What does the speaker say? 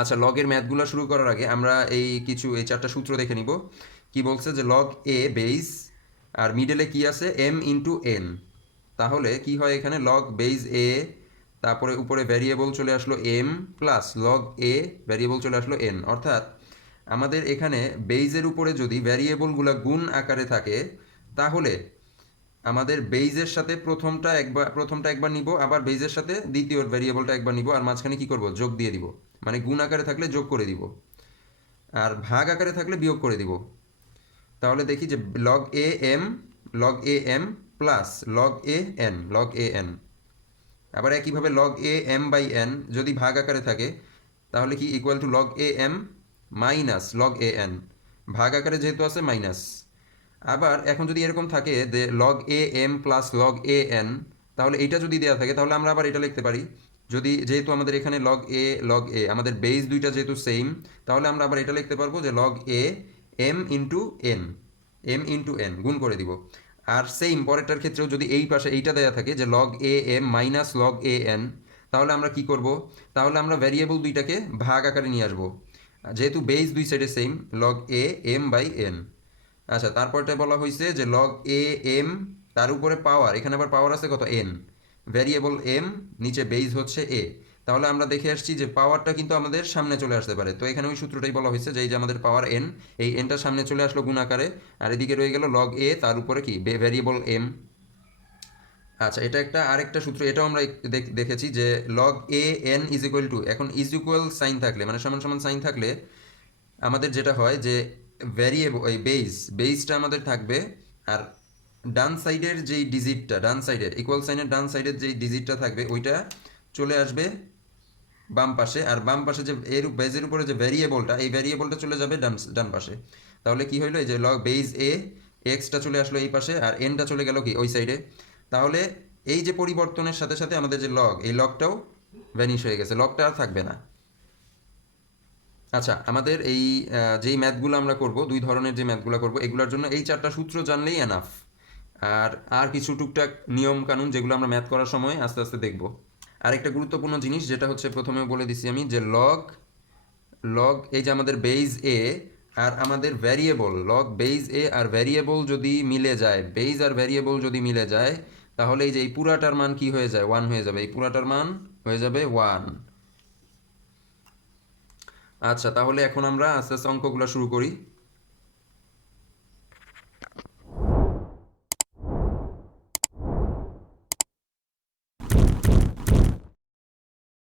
আচ্ছা, লগের ম্যাথগুলো শুরু করার আগে আমরা এই চারটা সূত্র দেখে নিব। কি বলছে যে লগ এ বেস আর মিডলে কি আছে এম ইন্টু এন। তাহলে কি হয় এখানে লগ বেস এ, তারপরে উপরে ভ্যারিয়েবল চলে আসলো M, plus log a variable চলে আসলো এন। অর্থাৎ আমাদের এখানে বেইজের উপরে যদি ভ্যারিয়েবলগুলো গুণ আকারে থাকে, তাহলে আমাদের বেইজের সাথে প্রথমটা একবার নিব, আবার বেইজের সাথে দ্বিতীয় ভ্যারিয়েবলটা একবার নিব, আর মাঝখানে কি করব যোগ দিয়ে দিব। মানে গুণ আকারে থাকলে যোগ করে দিব, আর ভাগ আকারে থাকলে বিয়োগ করে দিব। তাহলে দেখি যে log a m plus log a n. আবার একইভাবে log a m by n যদি ভাগ আকারে থাকে, তাহলে কি equal to log a m minus log a n. ভাগ আকারে যেহেতু আছে মাইনাস। আবার এখন যদি এরকম থাকে যে log a m plus log a n, তাহলে এইটা যদি দেওয়া থাকে তাহলে আমরা আবার এটা লিখতে পারি। যদি যেহেতু আমাদের এখানে লগ এ আমাদের বেস দুইটা যেহেতু সেম, তাহলে আমরা আবার এটা লিখতে পারবো যে log a m into n গুণ করে দিব। আর সেম পরেরটার ক্ষেত্রেও যদি এই পাশে এইটা দেওয়া থাকে যে log a m minus log a n, তাহলে আমরা কি করব? তাহলে আমরা ভ্যারিয়েবল দুইটাকে ভাগ আকারে নিয়ে আসবো, যেহেতু বেস দুই সাইডে same, log a m by n. আচ্ছা, তারপরটা বলা হয়েছে যে লগ এ এম, তার উপরে পাওয়ার, এখানে আবার পাওয়ার আছে কত এন, ভ্যারিয়েবল এম, নিচে বেস হচ্ছে এ। তাহলে আমরা দেখে আসছি যে পাওয়ারটা কিন্তু আমাদের সামনে চলে আসতে পারে, তো এখানে ওই সূত্রটাই বলা হয়েছে যে এই যে আমাদের পাওয়ার এন, এই এনটা সামনে চলে আসলো গুণ আকারে, আর এদিকে রয়ে গেল লগ এ, তার উপরে কি ভ্যারিয়েবল এম। আচ্ছা, এটা একটা আরেকটা সূত্র, এটাও আমরা দেখেছি যে log a N is equal to, এখন ইজ ইকুয়াল সাইন থাকলে মানে সমান সমান সাইন থাকলে আমাদের যেটা হয় যে ভ্যারিয়েবল ওই বেসটা আমাদের থাকবে, আর ডান সাইডের যেই ডিজিটটা, ডান সাইডের ইকুয়াল সাইনের ডান সাইডের যেই ডিজিটটা থাকবে ওইটা চলে আসবে বাম পাশে, আর বাম পাশে যে বেজের উপরে যে ভ্যারিয়েবলটা, এই ভ্যারিয়েবলটা চলে যাবে ডান পাশে। তাহলে কি হইলো, এই যে লগ বেস এ, এক্সটা চলে আসলো এই পাশে, আর এনটা চলে গেল কি ওই সাইডে। তাহলে এই যে পরিবর্তনের সাথে সাথে আমাদের যে লগ, এই লগটাও ভ্যানিশ হয়ে গেছে, লগটা আর থাকবে না। আচ্ছা, আমাদের এই যেই ম্যাথগুলো আমরা করব, দুই ধরনের যে ম্যাথগুলো করব, এগুলোর জন্য এই চারটা সূত্র জানলেই এনাফ। আর আর কিছু টুকটাক নিয়ম কানুন যেগুলো আমরা ম্যাথ করার সময় আস্তে আস্তে দেখব। আর একটা গুরুত্বপূর্ণ জিনিস যেটা হচ্ছে, প্রথমে বলে দিছি আমি যে লগ লগ এই যে আমাদের বেস এ আর আমাদের ভ্যারিয়েবল, লগ বেস এ আর ভ্যারিয়েবল যদি মিলে যায়, বেস আর ভ্যারিয়েবল যদি মিলে যায়, তাহলে এই যে এই পুরাটার মান কি হয়ে যায়, ওয়ান হয়ে যাবে, এই পুরাটার মান হয়ে যাবে ওয়ান। আচ্ছা, তাহলে এখন আমরা আস্তে আস্তে অঙ্কগুলো শুরু করি।